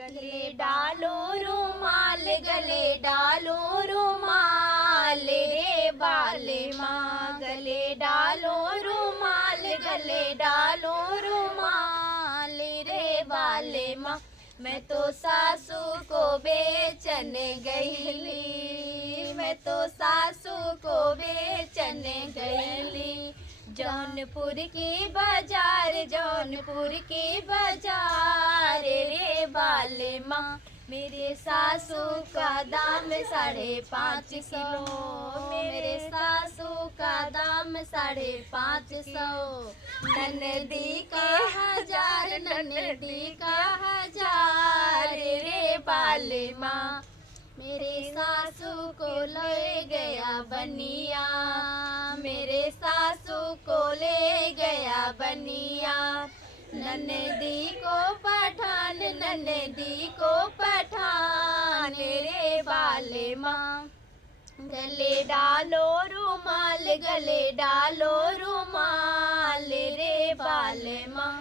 गले डालो रुमाल, गले डालो रुमाल रे बाले माँ, गले डालो रुमाल, गले डालो रुमाल रे बाले माँ। मैं तो सासू को बेचन गईली, मैं तो सासू को बेचन गईली। जौनपुर की बाजार, जौनपुर की बाजार रे बाले माँ। मेरे सासू का दाम 550, मेरे सासू का दाम 550। ननदी का 1000, ननदी का 1000 रे बाले माँ। मेरे सासू को ले गया बनिया, मेरे सासू को ले गया बनिया। ननदी को पठान, ननदी को पठान रे बाले माँ। गले डालो रुमाल, गले डालो रुमाल रे बाले माँ।